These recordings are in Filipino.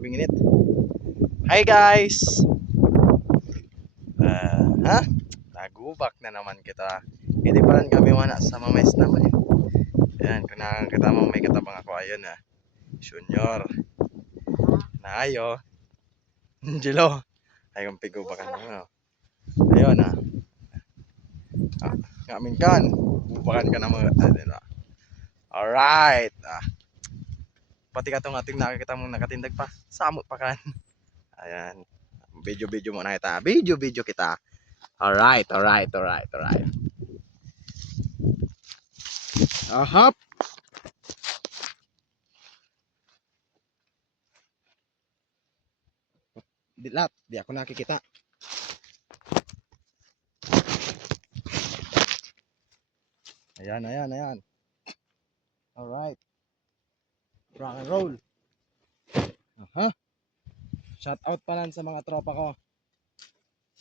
Labing init. Hi guys! Ah, ha? Nagubak na naman kita. Hindi pa rin kami wala sa mames naman eh. Ayan, kung nakakita mo may katabang ako. Ayun ah. Junior. Nayo. Angelo. Ay, kung pigo ba ka na. Ayun ah. Ah, ngamin kan. Bubakan ka na mga. Ah. Alright. Ah. Pati ka itong ating nakakita mong nakatindag pa. Samot pa kan. Ayan. Video-video muna kita. Video-video kita. Alright, alright, alright, alright. Ahap. Dilat, di ako nakikita. Ayan, ayan, ayan. Alright. Rock and roll. Aha. Shout out pa lang sa mga tropa ko.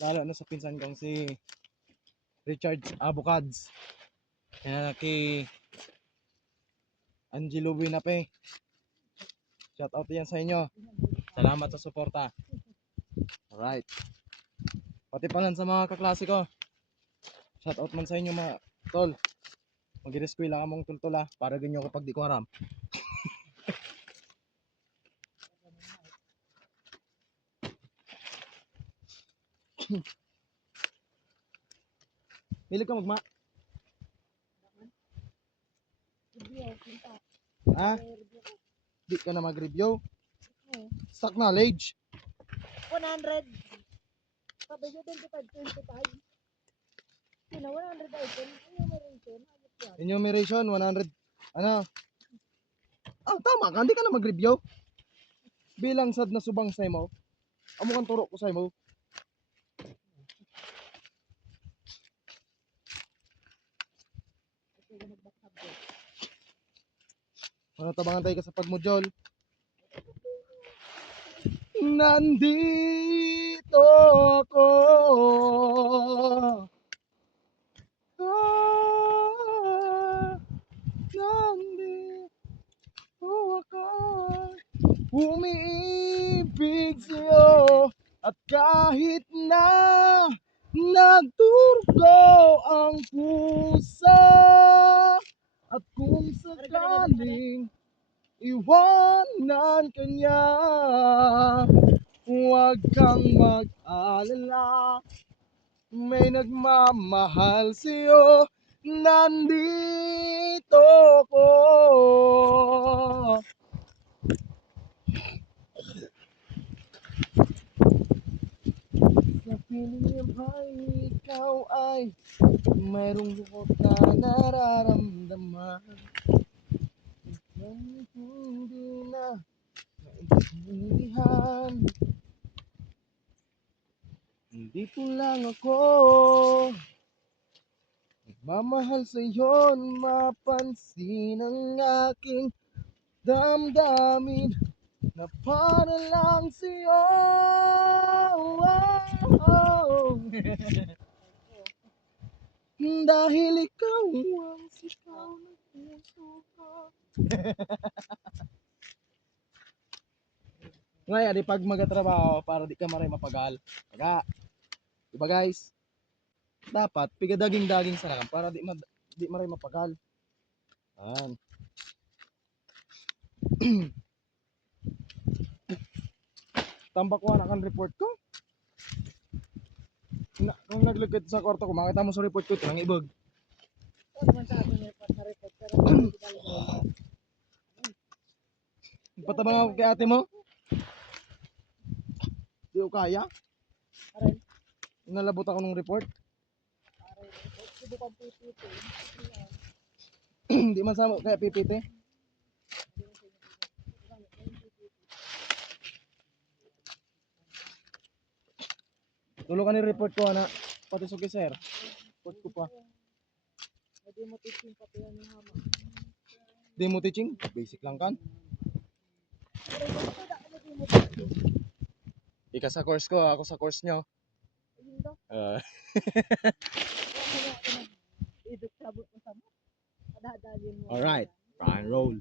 Lalo na sa pinsan kong si Richard Abucads. Kaya kay Angelo Buinape. Shout out yan sa inyo. Salamat sa suporta. Alright. Pati pa lang sa mga kaklase ko. Shout out man sa inyo mga tol. Mag-reskwela ka mong tultula para ganyan kapag di ko haram. Milig ka magma. Ha? Di ka na mag-review? Stock knowledge. 100. Sabi ko 25, 25. Sino, 100 item. Enumeration. Enumeration 100 ano? Ah, tama ka, hindi ka na mag-review. Bilang sad na subang sa mo. Amo kan turo ko sa mo. Ano tabangan tayo ka sa pagmujol? Nandito ako. Ah, nandito ako. Umiibig sa'yo at kahit na nagturgo ang kung sakaling iwanan ka niya huwag kang mag-alala. May nagmamahal sa'yo. Nandito ko sa piling ay ikaw ay mayroong lukot na nararamdaman Nang hindi na naintindihan Dito lang ako Nagmamahal sa iyo mapansin ang aking damdamin na para lang sa'yo. Dahil ikaw ang sigaw ng puso ko. Ngayon, di pag magatrabaho para di ka maray mapagal. Paga. Diba guys? Dapat piga daging-daging sa lakam para di, ma di maray mapagal. Yan. Tambak ko na kan report ko. Na, nung naglugad sa kwarto ko, makita mo sa report ko, ito ang ibog. Huwag man sabi niya pa sa report. Hindi. Patabang ako kay ate mo. Di ko kaya. Nalabot ako ng report. Subukan PPT. Di man sama kaya PPT. Tulungan ni report ko na pati suki sir. Report ko pa. Hindi mo teaching pati yan yung hama. Di mo teaching? Basic lang kan. Ika sa course ko, ako sa course nyo. Uh. Alright. rock and roll.